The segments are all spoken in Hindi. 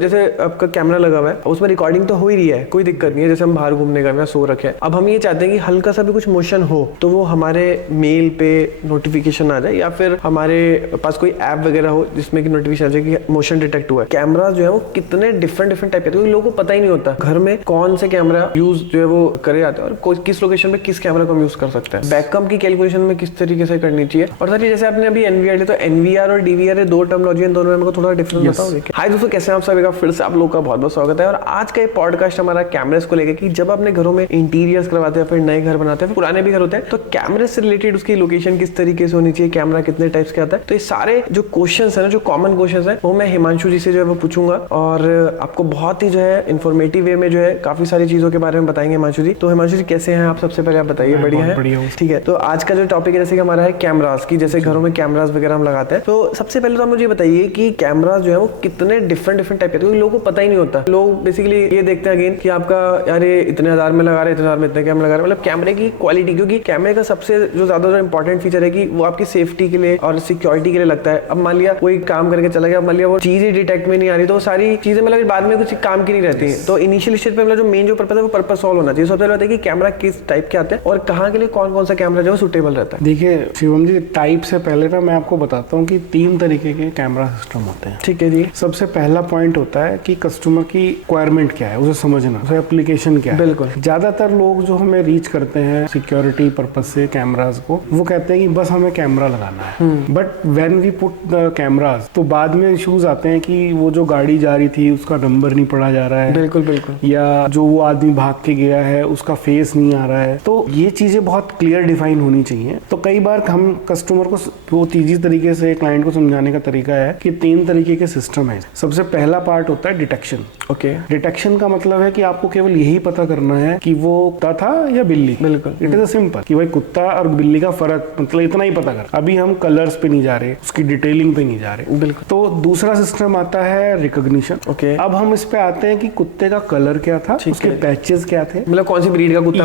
जैसे आपका कैमरा लगा हुआ है, उसमें रिकॉर्डिंग तो हो ही रही है, कोई दिक्कत नहीं है। जैसे हम बाहर घूमने गए, सो रखे हैं, अब हम ये चाहते हैं कि हल्का सा भी कुछ मोशन हो तो वो हमारे मेल पे नोटिफिकेशन आ जाए, या फिर हमारे पास कोई ऐप वगैरह हो जिसमें कि नोटिफिकेशन आ जाए कि मोशन डिटेक्ट हुआ है। कैमरा जो है वो कितने डिफरेंट टाइप के, क्योंकि लोगों को पता ही नहीं होता घर में कौन से कैमरा यूज जो है वो करे जाते हैं और किस लोकेशन पे किस कैमरा को हम यूज कर सकते हैं। बैकअप की कैलकुलेशन में किस तरीके से करनी चाहिए। और सर जैसे आपने अभी एनवीआर लिया, तो एनवीआर और डीवीआर दो टर्मिनोलॉजी है, दोनों में हमको थोड़ा डिफरेंस बताओगे? हाय दोस्तों, कैसे हैं आप सभी? का फिर से आप लोगों का बहुत बहुत स्वागत है। और आज का ये पॉडकास्ट हमारा कैमरेस को लेकर कि जब अपने घरों में इंटीरियर्स करवाते हैं, फिर नए घर बनाते हैं, पुराने भी घर होते हैं, तो कैमरे से रिलेटेड उसकी लोकेशन किस तरीके से होनी चाहिए, कैमरा कितने टाइप्स के आता है, तो ये सारे जो क्वेश्चंस है ना, जो कॉमन क्वेश्चंस है, वो मैं हिमांशु जी से जो है वो पूछूंगा और आपको बहुत ही जो है इन्फॉर्मेटिव वे में जो है काफी सारी चीजों के बारे में बताएंगे हिमांशु जी। तो हिमांशु जी कैसे हैं आप? सबसे पहले आप बताइए। बढ़िया है, ठीक है। तो आज का जो टॉपिक है जैसे कि हमारा है कैमरास की, जैसे घरों में कैमरास वगैरह हम लगाते हैं, तो सबसे पहले तो आप मुझे बताइए कि कैमरा जो है वो कितने डिफरेंट टाइप के, क्योंकि लोगों को पता ही नहीं होता। लोग बेसिकली ये देखते हैं अगेन कि आपका यार ये इतने हजार में लगा रहे, इतने हजार में इतने कैमरा लगा रहे, मतलब कैमरे की क्वालिटी, क्योंकि कैमरे का सबसे जो ज्यादा जो इंपॉर्टेंट फीचर है कि वो आपकी सेफ्टी के लिए और सिक्योरिटी के लिए लगता है। अब मान लिया कोई काम करके चला गया, मान लिया वो चीज ही डिटेक्ट में नहीं आ रही, तो सारी चीजें मतलब बाद में कुछ काम की नहीं रहती। तो इनिशियल स्टेज पे मतलब जो मेन जो पर्पस है वो पर्पस सॉल्व होना चाहिए। सबसे पहले बताइए कि कैमरा किस टाइप के आते हैं और कहाँ के लिए कौन कौन सा कैमरा जो है सुटेबल रहता है। देखिए शिवम जी, टाइप से पहले ना मैं आपको बताता हूँ कि 3 तरीके के कैमरा सिस्टम होते हैं। ठीक है जी। सबसे पहला पॉइंट होता है कि कस्टमर की रिक्वायरमेंट क्या है, उसे समझना, उसे एप्लीकेशन क्या है। बिल्कुल। ज्यादातर लोग जो हमें रीच करते हैं सिक्योरिटी पर्पज से कैमरास को, वो कहते हैं कि बस हमें कैमरा लगाना है। But when we put the cameras, तो बाद में इश्यूज आते हैं कि वो जो गाड़ी जा रही थी उसका नंबर नहीं पढ़ा जा रहा है। बिल्कुल बिल्कुल। या जो वो आदमी भाग के गया है उसका फेस नहीं आ रहा है। तो ये चीजें बहुत क्लियर डिफाइन होनी चाहिए। तो कई बार हम कस्टमर को वो इजी तरीके से क्लाइंट को समझाने का तरीका है कि 3 तरीके के सिस्टम है। सबसे पहला पार्ट होता है डिटेक्शन। ओके। डिटेक्शन का मतलब है कि आपको केवल यही पता करना है कि वो कुत्ता था या बिल्ली। बिल्कुल। इट इज सिंपल कि भाई कुत्ता और बिल्ली का फर्क, मतलब इतना ही पता कर। अभी हम कलर्स पे नहीं जा रहे, उसकी डिटेलिंग पे नहीं जा रहे। बिल्कुल। तो दूसरा सिस्टम आता है रिकॉग्निशन। ओके। अब हम इस पे आते हैं कि कुत्ते का कलर क्या था, उसके पैचेस क्या थे, मतलब कौन सी ब्रीड का कुत्ता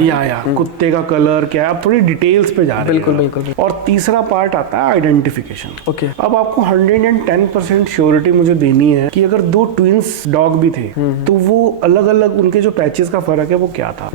या कुत्ते का कलर क्या है। अब थोड़ी डिटेल्स पे जा रहे हैं। बिल्कुल बिल्कुल। और तीसरा पार्ट आता है आइडेंटिफिकेशन। ओके। अब आपको 110% श्योरिटी मुझे देनी है कि अगर 2 ट्विंस डॉग भी थे तो वो अलग अलग उनके जो पैचेस का फर्क है वो क्या था।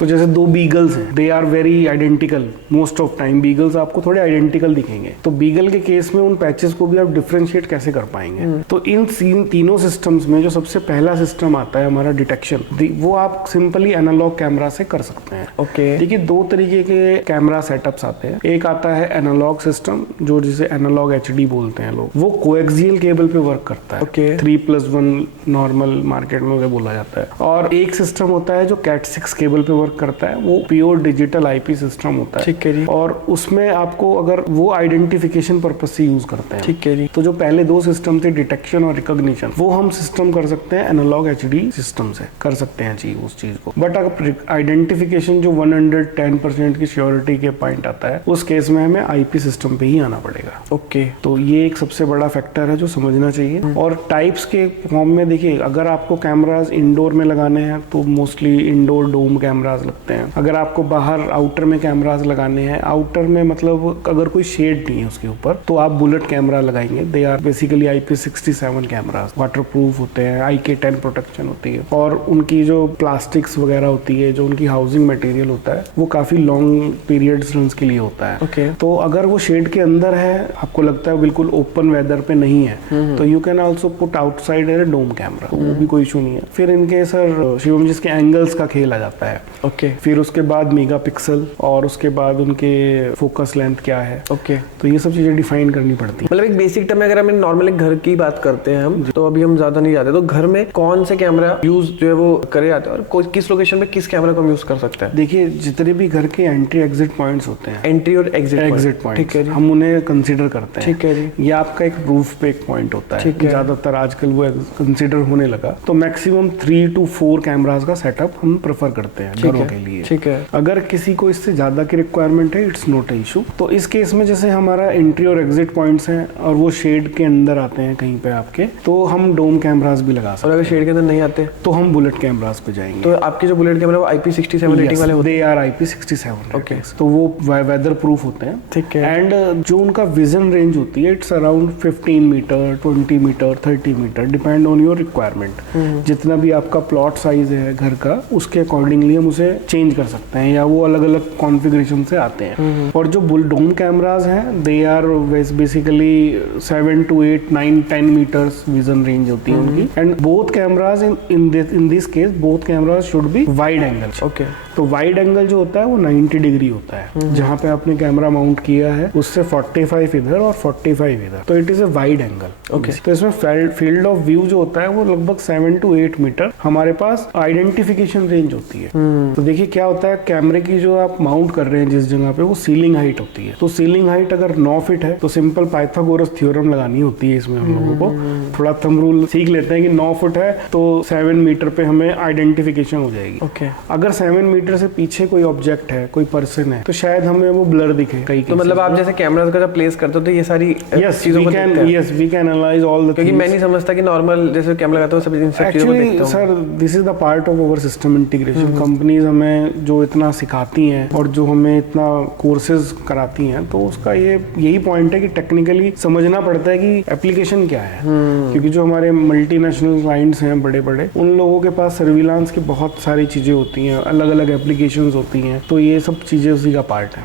तो जैसे 2 बीगल्स हैं, they are very identical most of time. Beagles आपको थोड़े आइडेंटिकल दिखेंगे, तो बीगल के केस में उन पैचेस को भी आप डिफरेंशिएट कैसे कर पाएंगे। तो इन तीनों सिस्टम्स में जो सबसे पहला सिस्टम आता है हमारा डिटेक्शन, वो आप सिंपली एनालॉग कैमरा से कर सकते हैं। ओके। देखिए 2 तरीके के कैमरा सेटअप्स आते हैं। एक आता है एनालॉग सिस्टम, जो जिसे एनालॉग HD बोलते हैं लोग। वो कोएक्सियल केबल पे वर्क करता है। ओके। 3+1 नॉर्मल मार्केट में उसे बोला जाता है। और एक सिस्टम होता है जो कैट 6 केबल पे वर्क करता है, वो प्योर डिजिटल IP सिस्टम होता है। ठीक है जी। और उसमें आपको अगर वो आइडेंटिफिकेशन पर्पस से यूज करते हैं। ठीक है जी। तो जो पहले 2 सिस्टम थे, डिटेक्शन और रिकॉग्निशन, वो हम सिस्टम कर सकते हैं एनालॉग HD सिस्टम से कर सकते हैं जी उस चीज को। बट अगर आइडेंटिफिकेशन जो 110% की श्योरिटी के पॉइंट आता है, उस केस में हमें IP सिस्टम पे ही आना पड़ेगा। ओके। तो ये एक सबसे बड़ा फैक्टर है जो समझना चाहिए। और टाइप्स के फॉर्म में देखिए, अगर आपको कैमरास इंडोर में लगाने हैं तो मोस्टली इंडोर डोम कैमरास लगते हैं। अगर आपको बाहर आउटर में कैमरास लगाने हैं, आउटर में मतलब अगर कोई शेड नहीं है उसके ऊपर, तो आप बुलेट कैमरा लगाएंगे। They are basically IP67 cameras, waterproof होते हैं, IK10 प्रोटेक्शन होती है। और उनकी जो प्लास्टिक्स वगैरह होती है, जो उनकी हाउसिंग मटेरियल होता है, वो काफी लॉन्ग पीरियड्स रन्स के लिए होता है। ओके। तो अगर वो शेड के अंदर है, आपको लगता है बिल्कुल ओपन वेदर पे नहीं है, तो you can also put outside a dome camera, वो भी कोई इशू नहीं है। फिर इनके सर शिवम जिसके एंगल्स का खेल आ जाता है। ओके। फिर उसके बाद मेगापिक्सल, और उसके बाद उनके फोकस लेंथ क्या है। ओके। तो ये सब चीजें डिफाइन करनी पड़ती है। मतलब एक बेसिक टर्म में अगर हम नॉर्मली घर की बात करते हैं हम, तो अभी हम ज्यादा नहीं जाते, तो घर में कौन से कैमरा यूज जो है वो करे जाते हैं और किस लोकेशन में किस कैमरा को हम यूज कर सकते हैं। देखिए जितने भी घर के एंट्री एग्जिट पॉइंट्स होते हैं, एंट्री और एग्जिट पॉइंट, ठीक है जी, हम उन्हें कंसीडर करते हैं। ठीक है जी। ये आपका एक रूफ पे एक पॉइंट होता है, ज्यादातर आजकल वो कंसीडर होने लगा तो मैक्सिमम 3 to 4 कैमरास का सेटअप हम प्रेफर करते हैं घरों के लिए। ठीक है। अगर किसी को इससे ज्यादा की रिक्वायरमेंट है, इट्स नॉट इशू। तो इस केस में जैसे हमारा एंट्री और एग्जिट पॉइंट्स हैं और वो शेड के अंदर आते हैं कहीं पे आपके, तो हम डोम कैमरास भी लगा सकते और अगर शेड के अंदर नहीं आते तो हम बुलेट कैमरास पे जाएंगे। तो आपके जो बुलेट कैमरा वो IP67 रेटिंग वाले होते दे आर IP67 Okay. तो वो वेदर प्रूफ होते हैं। ठीक है। एंड जो उनका विजन रेंज होती है it's around 15 metre, 20 metre, 30 metre, depend on your requirement. जितना भी आपका प्लॉट साइज है घर का, उसके अकॉर्डिंगली हम उसे चेंज कर सकते हैं, या वो अलग अलग कॉन्फ़िगरेशन से आते हैं। और जो डोम कैमराज हैं they are basically 7 to 8, 9, 10 metres vision range होती है उनकी। And both cameras in this case both cameras should be wide angle. Okay. तो वाइड एंगल जो होता है वो 90 डिग्री होता है। जहाँ पे आपने कैमरा माउंट किया है उससे 45 इधर और 45 इधर, तो it is a wide angle. Okay. तो इसमें फील्ड ऑफ व्यू जो होता है वो लगभग 7 to 8 मीटर हमारे पास आइडेंटिफिकेशन रेंज होती है। तो देखिए क्या होता है, कैमरे की जो आप माउंट कर रहे हैं जिस जगह पे, वो सीलिंग हाइट होती है। तो सीलिंग हाइट अगर 9 फीट है तो सिंपल पाइथागोरस थ्योरम लगानी होती है इसमें हम लोगों को। थोड़ा थंब रूल सीख लेते हैं कि 9 फुट है तो 7 मीटर पे हमें आइडेंटिफिकेशन हो जाएगी। ओके। अगर 7 मीटर से पीछे कोई ऑब्जेक्ट है, कोई पर्सन है, तो शायद हमें वो ब्लर दिखे कई तो मतलब आप जैसे कैमरास का जब प्लेस करते हो तो ये सारी चीजों को देखते हैं? Yes we can analyse all the क्योंकि मैं नहीं समझता कि नॉर्मल जैसे कैमरा लगाता हूँ सब इन सब चीजों को देखता हूँ। Sir this is the part of our system integration. Companies हमें जो इतना सिखाती हैं और जो हमें इतना कोर्सेज कराती हैं, तो उसका यही पॉइंट है कि टेक्निकली समझना पड़ता है कि एप्लीकेशन क्या है। क्योंकि जो हमारे मल्टीनेशनल क्लाइंट्स हैं बड़े बड़े, उन लोगों के पास सर्विलांस की बहुत सारी चीजें होती हैं, अलग अलग एप्लीकेशंस होती हैं, तो ये सब चीजें उसी का पार्ट है।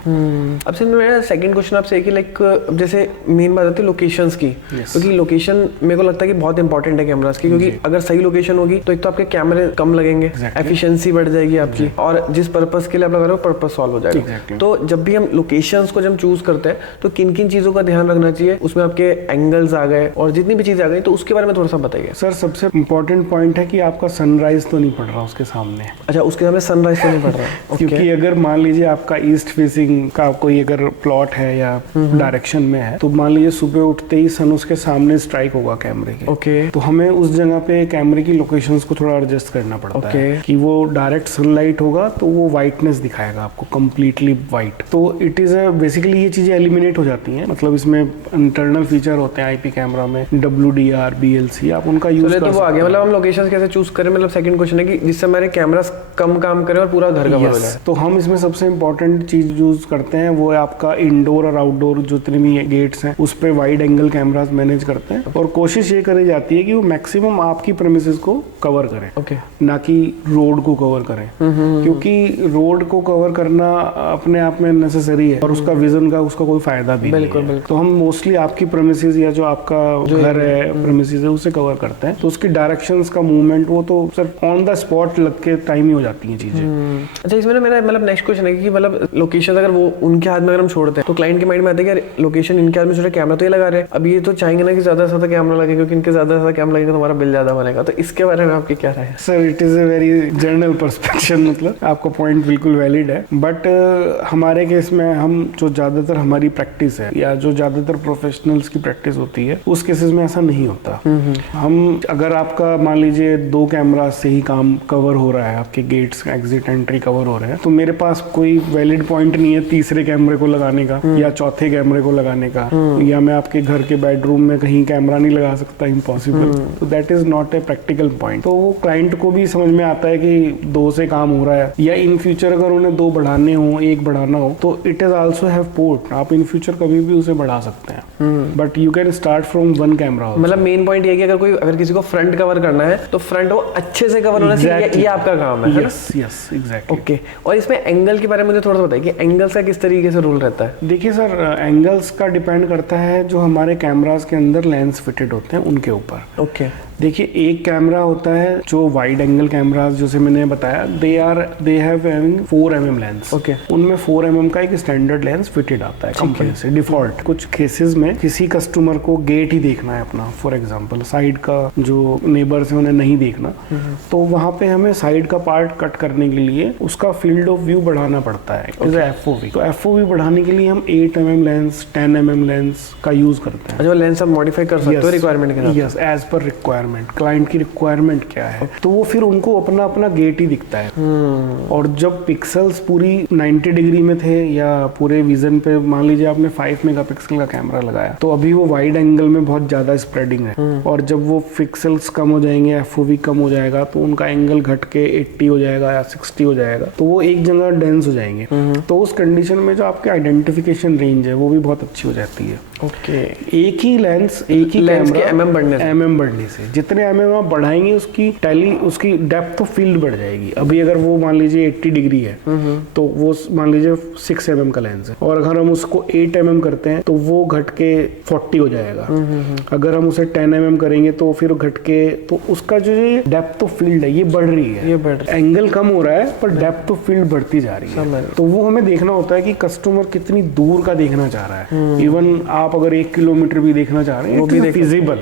अब सिर्फ मेरा सेकंड क्वेश्चन आपसे है कि लाइक जैसे मेन बात आती है लोकेशंस की, क्योंकि लोकेशन मेरे को लगता है कि बहुत इंपॉर्टेंट है कैमरास की, क्योंकि अगर सही लोकेशन होगी तो एक तो आपके कैमरे कम लगेंगे, एफिशिएंसी बढ़ जाएगी आपकी, और जिस पर्पस के लिए आप लगा रहे हो पर्पस सॉल्व हो जाएगा। तो जब भी हम लोकेशंस को जब चूज करते हैं तो किन किन चीजों का ध्यान रखना चाहिए, उसमें आपके एंगल्स आ गए और जितनी भी चीजें आ गई, तो उसके बारे में थोड़ा सा बताइए। सर सबसे इम्पोर्टेंट पॉइंट है कि आपका सनराइज तो नहीं पड़ रहा उसके सामने। अच्छा, उसके सामने सनराइज तो नहीं पड़ रहा। क्योंकि अगर मान लीजिए आपका ईस्ट फेसिंग का कोई अगर प्लॉट है या डायरेक्शन में है, तो मान लीजिए सुबह उठते ही सन उसके सामने स्ट्राइक होगा कैमरे के। ओके। तो हमें उस जगह पे कैमरे की लोकेशंस को थोड़ा एडजस्ट करना पड़ता है कि वो डायरेक्ट सनलाइट होगा तो वो व्हाइटनेस दिखाएगा आपको, कंप्लीटली व्हाइट। तो इट इज बेसिकली ये चीजें एलिमिनेट हो जाती हैं। मतलब इसमें इंटरनल फीचर होते हैं आईपी कैमरा में, WDR, BLC, आप उनका यूज कर सकते हैं। तो वो आ गया। मतलब हम लोकेशंस कैसे चूज करें, मतलब सेकंड क्वेश्चन है कि जिससे हमारे कैमरास कम काम करे और पूरा घर कवर हो जाए। तो हम इसमें सबसे इंपॉर्टेंट चीज यूज करते हैं वो है आपका इंडोर और आउटडोर जितने भी गेट्स हैं उस पे वाइड एंगल कैमरास मैनेज करते हैं, और कोशिश ये करी जाती है कि वो मैक्सिमम आपकी प्रेमिसेस को कवर करें, ना कि रोड को कवर करें। क्योंकि रोड को कवर करना अपने आप में नेसेसरी है और उसका विजन का उसका कोई फायदा भी नहीं है। तो हम मोस्टली आपकी प्रेमिसेस या जो आपका घर है प्रेमिसेस है उसे कवर करते हैं। तो उसकी डायरेक्शंस का मूवमेंट वो तो सर ऑन द स्पॉट लग के टाइम ही हो जाती हैं चीजें। अच्छा, इसमें ना मेरा मतलब नेक्स्ट क्वेश्चन है कि मतलब लोकेशन अगर वो उनके हाथ में अगर हम छोड़ते हैं तो क्लाइंट के माइंड में आता है कि लोकेशन इनके हाथ में छोड़, कैमरा तो ये लगा रहे हैं, अब ये तो चाहेंगे ना कि ज्यादा से ज्यादा कैमरा लगे, क्योंकि इनके ज्यादा से ज्यादा कैमरा लगेगा तो हमारा बिल ज्यादा बनेगा। तो इसके बारे में आपकी क्या राय है? Sir it is a very general perspective, मतलब आपका पॉइंट बिल्कुल वैलिड है, बट हमारे केस में हम जो ज्यादातर हमारी प्रैक्टिस है या जो ज्यादातर प्रोफेशनल्स की प्रैक्टिस होती है उस केसेस में ऐसा नहीं होता। हम अगर आपका मान लीजिए 2 कैमरा से ही काम कवर हो रहा है, आपके गेट्स एग्जिट एंट्री कवर हो रहे हैं, तो मेरे पास कोई वैलिड पॉइंट नहीं है तीसरे कैमरे को लगाने का या चौथे कैमरे को लगाने का, या मैं आपके घर के बेडरूम में कहीं कैमरा नहीं लगा सकता, इम्पॉसिबल। तो that is not a practical point. तो वो क्लाइंट को भी समझ में आता है कि 2 से काम हो रहा है, या इन फ्यूचर अगर उन्हें 2 बढ़ाने हो, 1 बढ़ाना हो, तो it is also have port, आप इन फ्यूचर कभी भी उसे बढ़ा सकते हैं, but you can start from 1 camera. मतलब मेन पॉइंट ये है कि अगर किसी को फ्रंट कवर करना है तो फ्रंट वो अच्छे से कवर होना चाहिए, ये आपका काम है। Yes exactly. ओके। और इसमें एंगल के बारे में मुझे थोड़ा सा बताइए कि एंगल्स का किस तरीके से रूल रहता है? देखिए सर, एंगल्स का डिपेंड करता है जो हमारे कैमरास के अंदर लेंस फिटेड होते हैं उनके ऊपर। ओके। देखिए एक कैमरा होता है जो वाइड एंगल कैमरास जैसे मैंने बताया, they have having 4 mm lens. Okay. उनमें 4 mm का एक स्टैंडर्ड लेंस फिटेड आता है कंपनी से डिफॉल्ट। कुछ केसेस में किसी कस्टमर को गेट ही देखना है अपना, फॉर एग्जांपल साइड का जो नेबर्स है उन्हें नहीं देखना, तो वहां पे हमें साइड का पार्ट कट करने के लिए उसका फील्ड ऑफ व्यू बढ़ाना पड़ता है, FOV। तो FOV बढ़ाने के लिए हम 8 mm लेंस, 10 mm लेंस का यूज करते हैं। अच्छा, वो लेंस आप मॉडिफाई कर सकते हो रिक्वायरमेंट के साथ? Yes, as per requirement. Requirement, client की रिक्वायरमेंट क्या है, तो वो फिर उनको अपना अपना गेट ही दिखता है। और जब पिक्सल्स पूरी 90 डिग्री में थे या पूरे विजन पे मान लीजिए आपने 5 मेगापिक्सल का कैमरा लगाया, तो अभी वो वाइड एंगल में बहुत ज्यादा स्प्रेडिंग है। और जब वो पिक्सल्स कम हो जाएंगे, एफओवी कम हो जाएगा, तो उनका एंगल घट के 80 हो जाएगा या 60 हो जाएगा, तो वो एक जगह डेंस हो जाएंगे। तो उस कंडीशन में जो आपके आइडेंटिफिकेशन रेंज है वो भी बहुत अच्छी हो जाती है। ओके, एक ही लेंस, एक ही लेंस के कैमरा mm बढ़ने से जितने mm आप बढ़ाएंगे उसकी डेप्थ ऑफ फील्ड बढ़ जाएगी। अभी अगर वो मान लीजिए 80 डिग्री है तो वो मान लीजिए 6 mm का लेंस है, और अगर हम उसको 8 mm करते हैं तो वो घट के 40 हो जाएगा। अगर हम उसे 10 mm करेंगे तो फिर घट के, तो उसका जो ये डेप्थ ऑफ फील्ड है ये बढ़ रही है, एंगल कम हो रहा है पर डेप्थ ऑफ फील्ड बढ़ती जा रही है। तो वो हमें देखना होता है कि कस्टमर कितनी दूर का देखना चाह रहा है। इवन आप अगर 1 किलोमीटर भी देखना चाह रहे हैं, इट इज फिजिबल।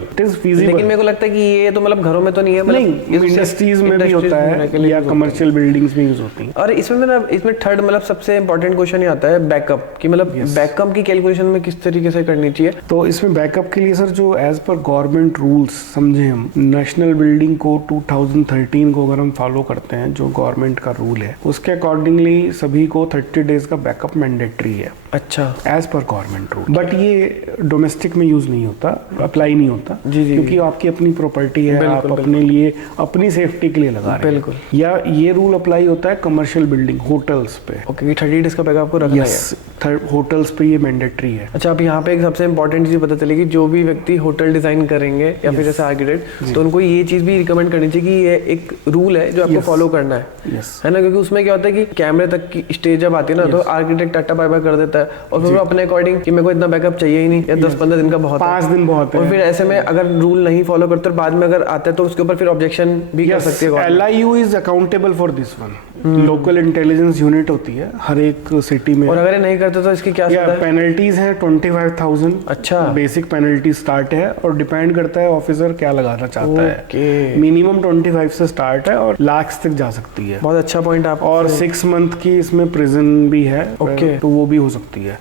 लेकिन मेरे को लगता है कि ये तो मतलब घरों में तो नहीं है, नहीं, इंडस्ट्रीज में भी होता है या कमर्शियल बिल्डिंग्स में यूज होती है। और इसमें थर्ड मतलब सबसे इंपॉर्टेंट क्वेश्चन ये आता है बैकअप की, मतलब बैकअप की कैलकुलेशन में किस तरीके से करनी चाहिए। तो इसमें बैकअप के लिए सर जो एज पर गवर्नमेंट रूल्स समझे हम, नेशनल बिल्डिंग कोड 2013 को अगर हम फॉलो करते हैं, जो गवर्नमेंट का रूल है, उसके अकॉर्डिंगली सभी को 30 डेज का बैकअप मैंडेटरी है। अच्छा, as per government rule. But ये डोमेस्टिक में यूज नहीं होता, अप्लाई नहीं होता, क्योंकि आपकी अपनी प्रॉपर्टी है, आप अपने लिए अपनी सेफ्टी के लिए लगा रहे हैं। बिल्कुल। या ये रूल अप्लाई होता है कमर्शियल बिल्डिंग, होटल्स पे। ओके, 30 डेज का बैकअप आपको रखना है। होटल्स पे ये मैंडेटरी है। अच्छा, अब यहाँ पे एक सबसे इंपॉर्टेंट चीज पता चलेगी, जो भी व्यक्ति होटल डिजाइन करेंगे या फिर जैसे आर्किटेक्ट, तो उनको ये चीज भी रिकमेंड करनी चाहिए कि ये एक रूल है जो आपको फॉलो करना है ना, क्योंकि उसमें क्या होता है कि कैमरे तक की स्टेज जब आती है ना, तो आर्किटेक्ट टाटा बाय बाय कर देता है, और फिर वो अपने अकॉर्डिंग कि मेरे को इतना बैकअप चाहिए ही नहीं, या 10-15 दिन का बहुत, 5 दिन बहुत है। और फिर ऐसे में अगर रूल नहीं फॉलो करते और बाद में अगर आता है तो उसके ऊपर फिर ऑब्जेक्शन भी कर सकती है। LIU is accountable for this one. Local intelligence unit होती है हर एक सिटी में, और अगर ये नहीं करते तो इसकी क्या पेनल्टीज है 25,000। अच्छा, बेसिक पेनल्टी स्टार्ट है, और डिपेंड करता है ऑफिसर क्या लगाना चाहता है। मिनिमम 25 से स्टार्ट है और लाख तक जा सकती है। बहुत अच्छा पॉइंट आप। और 6 मंथ की इसमें प्रिजन भी है, तो वो भी हो सकती है।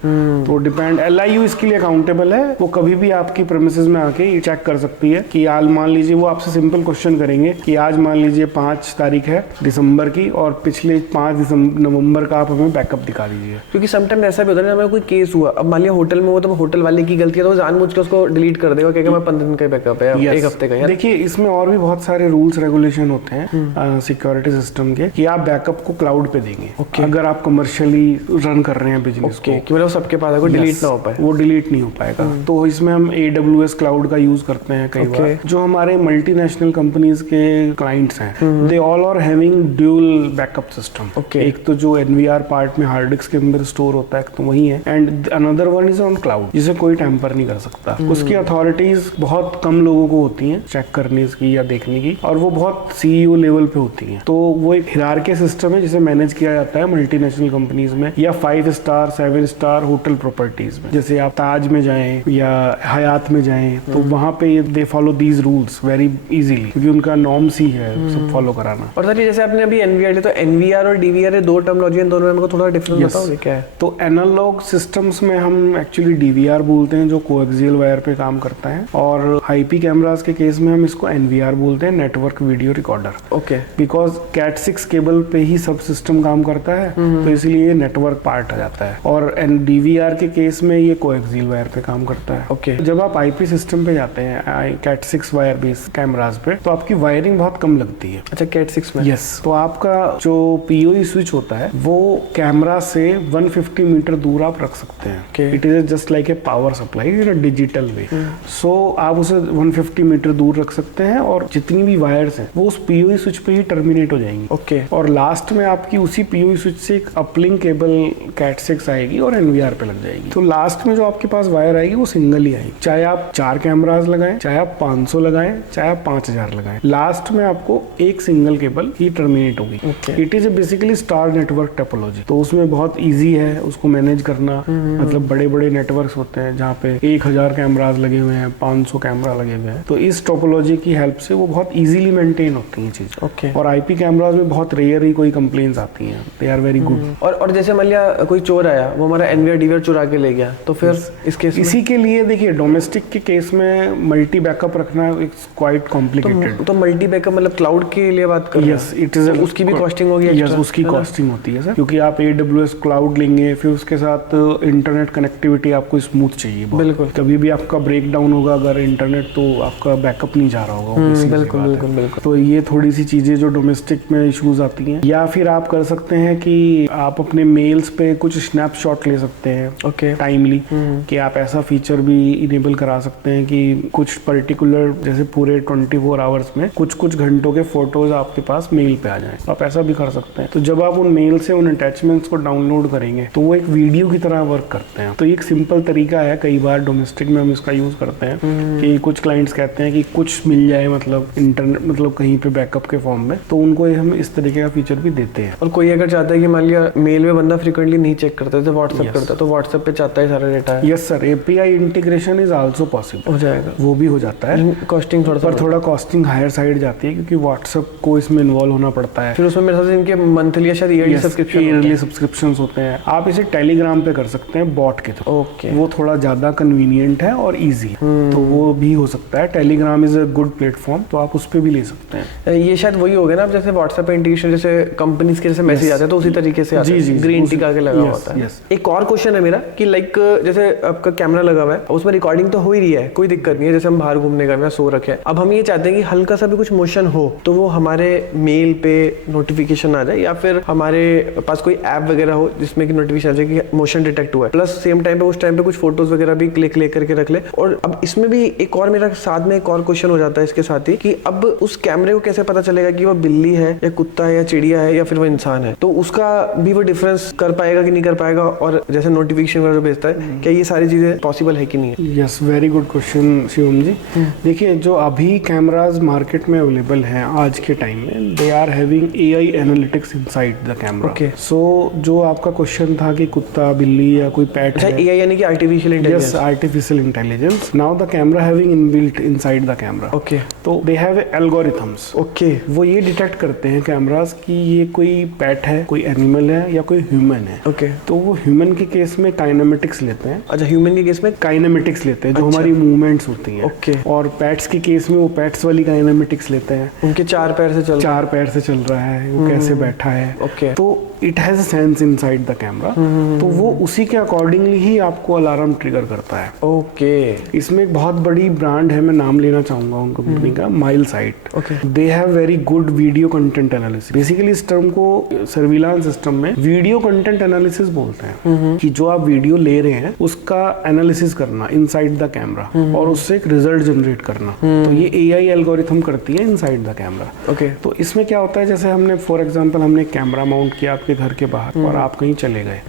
तो डिपेंड, LIU इसके लिए अकाउंटेबल है। वो कभी भी आपकी प्रेमिसेस में आके चेक कर सकती है कि आज मान लीजिए, वो आपसे सिंपल क्वेश्चन करेंगे कि आज मान लीजिए 5 तारीख है दिसंबर की, और पिछले 5 नवंबर का आप हमें बैकअप दिखा दीजिए। क्योंकि समटाइम ऐसा भी होता है, हमें कोई केस हुआ, अब मान लिया होटल में हो, तो होटल वाले की गलती है, तो जानबूझ के उसको डिलीट कर देगा, क्योंकि मैं 15 दिन का बैकअप है, 1 हफ्ते का। देखिए, इसमें और भी बहुत सारे रूल्स रेगुलेशन होते हैं सिक्योरिटी सिस्टम के, कि आप बैकअप को क्लाउड पे देंगे अगर आप कमर्शियली रन कर रहे हैं बिजनेस को, कि मतलब सबके पास है, डिलीट ना हो पाए, वो डिलीट नहीं हो पाएगा। तो इसमें हम AWS क्लाउड का यूज करते हैं कई बार। जो हमारे मल्टीनेशनल कंपनीज के क्लाइंट्स हैं, they all are having dual backup system. एक तो जो NVR पार्ट में हार्ड डिस्क के अंदर स्टोर होता है, तो वही है, and another one is on cloud, जिसे कोई टैंपर नहीं कर सकता। उसकी अथॉरिटीज बहुत कम लोगों को होती हैं चेक करने की या देखने की, और वो बहुत CEO लेवल पे होती हैं। तो वो एक हिरार्की सिस्टम है जिसे मैनेज किया जाता है मल्टीनेशनल कंपनीज में, या 5 स्टार 7 स्टार होटल प्रॉपर्टीज में। जैसे आप ताज में जाएं या हयात में जाएं, तो वहां पे they follow these rules very easily, क्योंकि उनका नॉर्म्स ही है सब फॉलो कराना। और सर जैसे आपने अभी NVR लिया, तो NVR और DVR है 2 टर्मिनोलॉजी, इन दोनों में हमको थोड़ा डिफरेंस बताओगे क्या है? तो एनालॉग सिस्टम्स में हम एक्चुअली DVR बोलते हैं, जो कोएक्सियल वायर पे काम करता है, और IP कैमरास के केस में हम इसको NVR बोलते हैं, network video recorder. Okay, because Cat 6 cable पे ही सब सिस्टम काम करता है, तो इसलिए नेटवर्क पार्ट आ जाता है। और DVR के केस में ये कोएक्सियल वायर पे काम करता है। ओके, जब आप IP सिस्टम पे जाते हैं, Cat 6 वायर बेस्ड कैमरास पे, तो आपकी वायरिंग बहुत कम लगती है। अच्छा, Cat 6 में? यस। तो आपका जो PoE स्विच होता है वो कैमरा से 150 मीटर दूर आप रख सकते हैं। It is just like a power supply in a digital way. So आप उसे 150 मीटर दूर रख सकते हैं, और जितनी भी वायर्स हैं वो उस PoE स्विच पे ही टर्मिनेट हो जाएंगी। ओके, और लास्ट में आपकी उसी PoE स्विच से एक अपलिंक केबल Cat 6 आएगी और NVR पे लग जाएगी। तो लास्ट में जो आपके पास वायर आएगी वो सिंगल ही आएगी, चाहे आप 4 कैमरास लगाएं, चाहे आप 500 लगाएं, चाहे आप 5000 लगाएं, लास्ट में आपको एक सिंगल केबल ही टर्मिनेट होगी। It is basically star network topology. तो उसमें बहुत इजी है उसको मैनेज करना। मतलब बड़े बड़े नेटवर्क्स होते हैं जहाँ पे 1000 कैमराज लगे हुए हैं, 500 कैमरा लगे हुए हैं, तो इस टोपोलॉजी की हेल्प से वो बहुत इजीली मेंटेन होती हैं चीज। ओके। और आईपी कैमराज में बहुत रेयर ही कोई कंप्लेंट्स आती हैं, दे आर वेरी गुड। और जैसे मान लिया कोई चोर आया, वो हमारा एनवीआर डीवीआर चुरा के ले गया, तो फिर इस केस में इसी के लिए देखिए डोमेस्टिक के केस में मल्टी बैकअप रखना इट्स क्वाइट कॉम्प्लिकेटेड। तो मल्टी बैकअप मतलब क्लाउड के लिए बात कर रहे हैं? यस, इट इज उसकी भी कॉस्टिंग होगी? यस, उसकी कॉस्टिंग होती है सर, क्योंकि आप AWS क्लाउड लेंगे, फिर उसके साथ इंटरनेट कनेक्टिविटी आपको स्मूथ चाहिए बहुत। बिल्कुल। कभी भी आपका ब्रेक डाउन होगा अगर इंटरनेट, तो आपका बैकअप नहीं जा रहा होगा। बिल्कुल बिल्कुल बिल्कुल। तो ये थोड़ी सी चीजें जो डोमेस्टिक में इश्यूज आती हैं। या फिर आप कर सकते हैं कि आप अपने मेल्स पे कुछ स्नैपशॉट ले सकते हैं। ओके। टाइमली कि आप ऐसा फीचर भी इनेबल करा सकते हैं कि कुछ पर्टिकुलर जैसे पूरे 24 आवर्स में कुछ कुछ घंटों के फोटोज आपके पास मेल पे आ जाएं। आप ऐसा भी कर सकते हैं। तो जब आप उन मेल से उन अटैचमेंट्स को डाउनलोड करेंगे तो वो एक वीडियो की तरह वर्क करते हैं। तो एक सिंपल तरीका है, कई बार डोमेस्टिक में हम इसका यूज करते हैं कि कुछ क्लाइंट्स कहते हैं कि कुछ मिल जाए मतलब इंटरनेट मतलब कहीं पे बैकअप के फॉर्म में, तो उनको हम इस तरीके का फीचर भी देते हैं। और कोई अगर चाहता है कि मान लिया मेल में बंदा फ्रिक्वेंटली नहीं चेक करता है, व्हाट्सएप करता है, तो व्हाट्सएप पे चाहता है सारा डेटा है? Yes sir, API integration is also possible, हो जाएगा, वो भी हो जाता है। कॉस्टिंग थोड़ा कॉस्टिंग हायर साइड जाती है क्योंकि व्हाट्सएप को इसमें इन्वॉल्व होना पड़ता है। फिर उसमें मेरे हिसाब से इनके मंथली या शायद ईयरली सब्सक्रिप्शन होते हैं। आप इसे टेलीग्राम पे कर सकते हैं बॉट के थ्रू। ओके। वो थोड़ा ज्यादा कन्वीनियंट है और इजी है, तो वो भी हो सकता है। Telegram is a good platform, तो आप उस पर भी ले सकते हैं। ये शायद वही हो गया ना, जैसे व्हाट्सएप पे इंटीग्रेशन जैसे कंपनीज के जैसे मैसेज आते हैं, तो उसी तरीके से आता है। जी, ग्रीन टिक आके लगा होता है। एक और क्वेश्चन है मेरा कि लाइक जैसे आपका कैमरा लगा हुआ है, उसमें रिकॉर्डिंग तो हो ही रही है, कोई दिक्कत नहीं है, जैसे हम बाहर घूमने गए, सो रखे हैं, अब हम ये चाहते हैं कि हल्का सा भी कुछ मोशन हो तो वो हमारे मेल पे नोटिफिकेशन आ जाए, या फिर हमारे पास कोई ऐप वगैरह हो जिसमें कि नोटिफिकेशन आ जाए कि मोशन डिटेक्ट हुआ है, प्लस सेम टाइम पे उस टाइम पे कुछ फोटोज वगैरह भी क्लिक करके रख ले। और अब इसमें भी एक और मेरा साथ में एक और क्वेश्चन हो जाता है इसके साथ ही कि अब उस कैमरे को कैसे पता चलेगा कि वो बिल्ली है या कुत्ता है या चिड़िया है या फिर वो इंसान है, तो उसका भी वो डिफरेंस कर पाएगा कि नहीं कर पाएगा? और जैसे नोटिफिकेशन वगैरह भेजता है, क्या ये सारी चीजें पॉसिबल है कि नहीं है? Yes, very good question Shivam ji. देखिए, जो अभी कैमराज मार्केट में अवेलेबल हैं आज के टाइम में, they are having AI analytics inside the camera. Okay. So जो आपका क्वेश्चन था कि कुत्ता बिल्ली या कोई पेट है, AI यानी कि artificial intelligence? Yes, artificial intelligence. Now the camera having inbuilt inside the camera. Okay. तो दे हैव एल्गोरिथम्स। ओके। वो ये डिटेक्ट करते हैं कैमरास कि ये कोई पेट है, कोई एनिमल है या कोई ह्यूमन है। ओके। तो वो ह्यूमन के केस में काइनेमेटिक्स लेते हैं। अच्छा, ह्यूमन के केस में काइनेमेटिक्स लेते हैं जो अच्छा। हमारी मूवमेंट्स होती हैं। ओके। और पेट्स के केस में वो पेट्स वाली काइनेमेटिक्स लेते हैं। उनके 4 पैर से चल 4 पैर से चल रहा है, वो कैसे बैठा है। ओके। तो it has a sense inside the camera, तो वो उसी के अकॉर्डिंगली ही आपको अलार्म ट्रिगर करता है। ओके। इसमें एक बहुत बड़ी ब्रांड है, मैं नाम लेना चाहूंगा उन कंपनी का, Milesight. Okay. They have very good video content analysis. Basically इस टर्म को सर्विलांस सिस्टम में वीडियो कंटेंट एनालिसिस बोलते हैं कि जो आप वीडियो ले रहे हैं उसका एनालिसिस करना इनसाइड द कैमरा और उससे एक रिजल्ट जनरेट करना। तो ये AI एल्गोरिथम करती है इनसाइड द कैमरा। ओके। तो इसमें क्या होता है, जैसे हमने फॉर एग्जांपल हमने कैमरा माउंट किया आपके घर के बाहर और आप कहीं चले गए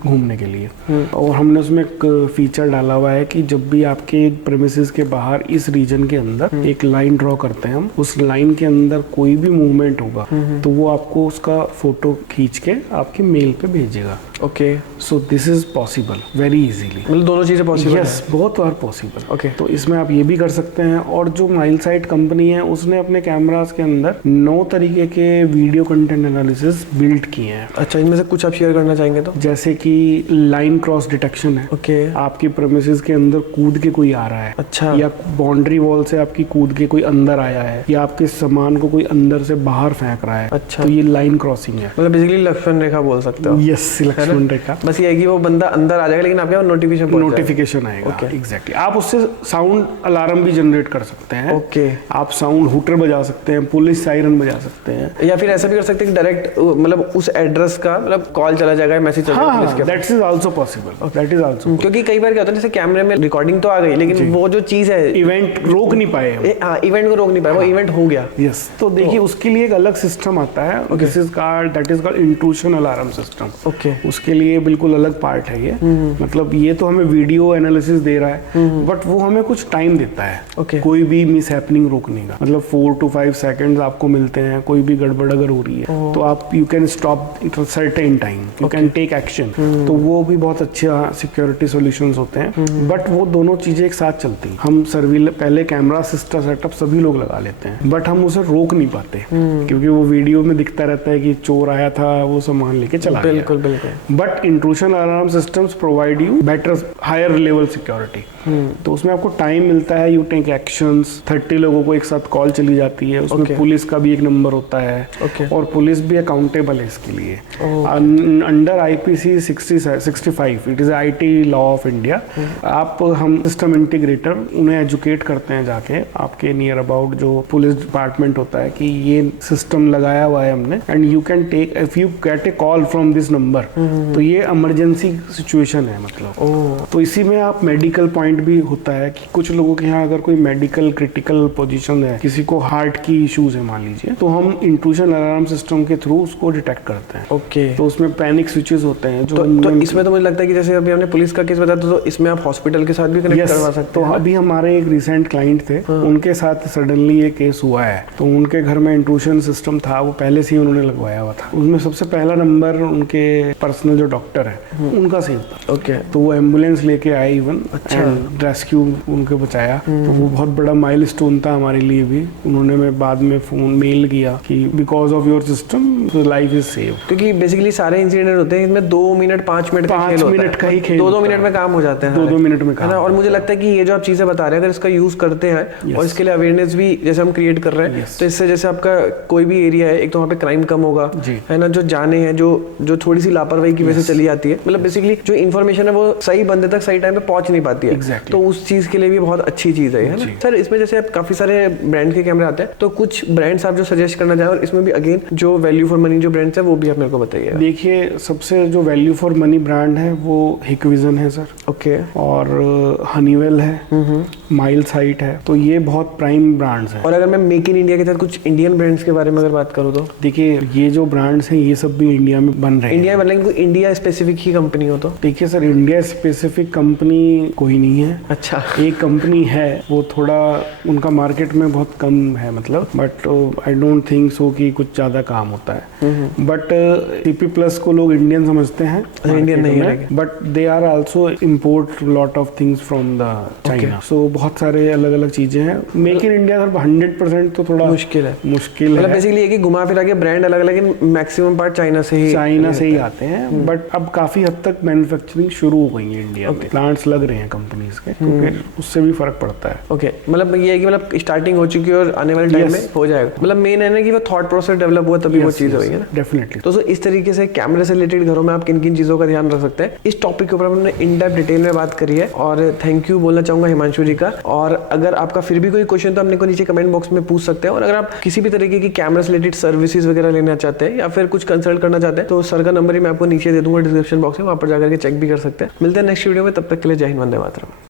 घूमने के लिए, और हमने उसमें एक फीचर डाला हुआ है कि जब भी आपके प्रेमिसेस के बाहर इस रीजन के अंदर एक लाइन ड्रॉ करते हैं हम, उस लाइन के अंदर कोई भी मूवमेंट होगा तो वो आपको उसका फोटो खींच के आपके मेल पे भेजेगा। Okay. So this is possible very easily. मतलब दोनों चीजें पॉसिबल है? यस, बहुत बार पॉसिबल। ओके। तो इसमें आप ये भी कर सकते हैं। और जो माइलसाइट कंपनी है उसने अपने कैमरास के अंदर 9 तरीके के वीडियो कंटेंट एनालिसिस बिल्ड किए हैं। अच्छा, इनमें से कुछ आप शेयर करना चाहेंगे तो? जैसे कि लाइन क्रॉस डिटेक्शन है। ओके। आपके प्रेमिसेस के अंदर कूद के कोई आ रहा है, अच्छा, या बाउंड्री वॉल से आपकी कूद के कोई अंदर आया है, या आपके सामान को कोई अंदर से बाहर फेंक रहा है। अच्छा। तो ये लाइन क्रॉसिंग है। मतलब बेसिकली लक्ष्मण रेखा बोल सकते हो? यस, लक्ष्मण रेखा। बस ये है कि वो बंदा अंदर आ जाएगा लेकिन आपके नोटिफिकेशन आएगा। एग्जैक्टली। आप उससे साउंड अलार्म भी जनरेट कर सकते हैं। ओके। आप साउंड हुटर बजा सकते हैं, पुलिस सायरन बजा सकते हैं, या फिर ऐसा भी कर सकते हैं कि डायरेक्ट मतलब उस एड्रेस का मतलब कॉल चला जाएगा, मैसेज चला जाएगा पुलिस के पास। That is also possible. That is also, क्योंकि कई बार क्या होता है जैसे कैमरे में रिकॉर्डिंग तो आ गई लेकिन वो जो चीज है इवेंट रोक नहीं पाए। हाँ, इवेंट को रोक नहीं पाया, वो इवेंट हो गया। यस। तो देखिए उसके लिए एक अलग सिस्टम आता है, this is called that is called intrusion alarm system. Okay. उसके लिए बिल्कुल अलग पार्ट है ये। मतलब ये तो हमें वीडियो एनालिसिस दे रहा है, बट वो हमें कुछ टाइम देता है। ओके। कोई भी मिस हैपनिंग रोकने का, मतलब 4 to 5 सेकंड्स आपको मिलते हैं। कोई भी गड़बड़ अगर हो रही सिक्योरिटी है, तो आप you can stop certain time, you can take action, तो वो भी बहुत अच्छा सिक्योरिटी सॉल्यूशंस होते हैं। बट वो दोनों चीजें एक साथ चलती हैं। हम पहले कैमरा सिस्टम सेटअप सभी लोग लगा लेते हैं, बट हम उसे रोक नहीं पाते क्योंकि वो वीडियो में दिखता रहता है कि चोर आया था, वो सामान लेके चला गया। बिल्कुल बिल्कुल। But intrusion alarm systems provide you better higher level security. तो उसमें आपको टाइम मिलता है, यू टेक एक्शंस। 30 लोगों को एक साथ कॉल चली जाती है, उसमें पुलिस का भी एक नंबर होता है और पुलिस भी अकाउंटेबल है इसके लिए। Under IPC 65, it is IT law of India. हम सिस्टम इंटीग्रेटर उन्हें एजुकेट करते हैं जाके आपके नियर अबाउट जो पुलिस डिपार्टमेंट होता है कि ये सिस्टम लगाया हुआ है हमने, and you can take if you get a call from this number, तो ये इमरजेंसी सिचुएशन है मतलब। तो इसी में आप मेडिकल पॉइंट भी होता है कि कुछ लोगों के यहाँ अगर कोई मेडिकल क्रिटिकल पोजीशन है, किसी को हार्ट की इश्यूज है मान लीजिए, तो हम इंट्रूशन अलार्म सिस्टम के थ्रू उसको डिटेक्ट करते हैं। ओके। तो उसमें पैनिक स्विचेस होते हैं जो तो इसमें तो मुझे लगता है कि जैसे अभी हमने पुलिस का केस बताया तो इसमें आप हॉस्पिटल के साथ भी कनेक्ट करवा सकते तो हैं। अभी हमारे एक रिसेंट क्लाइंट थे, उनके साथ सडनली ये केस हुआ है, तो उनके घर में इंट्रूशन सिस्टम था, वो पहले से ही उन्होंने लगवाया हुआ था। उसमें सबसे पहला नंबर उनके पर्सनल जो डॉक्टर है उनका सेव था। ओके। तो वो एम्बुलेंस लेके आए इवन, अच्छा। रेस्क्यू उनको बचाया। तो वो बहुत बड़ा माइलस्टोन था हमारे लिए भी। उन्होंने मैं बाद में फोन मेल किया कि because of your system life is save. क्योंकि बेसिकली सारे इंसिडेंट होते हैं इसमें 2 मिनट 5 मिनट का खेल होता है। 5 मिनट का ही खेल 2-2 मिनट में काम हो जाते हैं। 2-2 मिनट में है काम। ना। और मुझे लगता है कि ये जो आप चीजें बता रहे हैं अगर इसका यूज करते हैं और इसके लिए अवेयरनेस भी जैसे हम क्रिएट कर रहे हैं, तो इससे जैसे आपका कोई भी एरिया है, एक तो वहाँ पे क्राइम कम होगा, है ना। जो जाने हैं जो थोड़ी सी लापरवाही की वजह से चली जाती है, मतलब बेसिकली जो इन्फॉर्मेशन है वो सही बंदे तक सही टाइम पे पहुंच नहीं पाती है। तो उस चीज के लिए भी बहुत अच्छी चीज है ना सर। इसमें जैसे आप काफी सारे ब्रांड के कैमरे आते हैं, तो कुछ ब्रांड्स आप जो सजेस्ट करना चाहें, और इसमें भी अगेन जो वैल्यू फॉर मनी जो ब्रांड्स है वो भी आप मेरे को बताइए। देखिए, सबसे जो वैल्यू फॉर मनी ब्रांड है वो हिकविजन है सर। ओके। और हनीवेल है, माइल साइट है, तो ये बहुत प्राइम ब्रांड्स हैं। और अगर मैं मेक इन इंडिया के साथ कुछ इंडियन ब्रांड्स के बारे में अगर बात करूँ तो देखिए, ये जो ब्रांड्स हैं ये सब भी इंडिया में बन रहे हैं। इंडिया में बन रहे हैं, इंडिया स्पेसिफिक ही कंपनी हो तो? देखिए सर, इंडिया स्पेसिफिक कंपनी कोई नहीं है। अच्छा। एक कंपनी है, वो थोड़ा उनका मार्केट में बहुत कम है मतलब, but I don't think so कि कुछ ज्यादा काम होता है। बट CP प्लस को लोग इंडियन समझते हैं, इंडियन नहीं है, but they are also import lot of things from the China. So बहुत सारे अलग अलग चीजें हैं। मेक इन इंडिया सर 100% तो थोड़ा मुश्किल है। मतलब बेसिकली ये कि घुमा फिरा के ब्रांड अलग अलग, मैक्सिमम पार्ट चाइना से ही आते हैं। बट अब काफी हद तक मैन्युफैक्चरिंग शुरू हो गई है इंडिया में, प्लांट्स लग रहे हैं कंपनीज के, तो फिर उससे भी फर्क पड़ता है। ओके। मतलब ये है कि मतलब स्टार्टिंग हो चुकी है और आने वाले टाइम में हो जाएगा। मतलब मेन है ना कि वो थॉट प्रोसेस डेवलप हुआ तभी वो चीज हुई है ना। डेफिनेटली। तो इस तरीके से कैमरे से रिलेटेड घरों में आप किन किन चीजों का ध्यान रख सकते हैं, इस टॉपिक के ऊपर हमने इन डेप्थ डिटेल में बात करी है। और थैंक यू बोलना चाहूंगा हिमांशु जी का। और अगर आपका फिर भी कोई क्वेश्चन तो अपने को नीचे कमेंट बॉक्स में पूछ सकते हैं। और अगर आप किसी भी तरीके की कैमरा से रिलेटेड सर्विसेज वगैरह लेना चाहते हैं या फिर कुछ कंसल्ट करना चाहते हैं, तो सर का नंबर ही मैं आपको नीचे दे दूंगा डिस्क्रिप्शन बॉक्स में, वहां पर जाकर के चेक भी कर सकते हैं। मिलते हैं नेक्स्ट वीडियो में, तब तक के लिए जय हिंद, वंदे मातरम।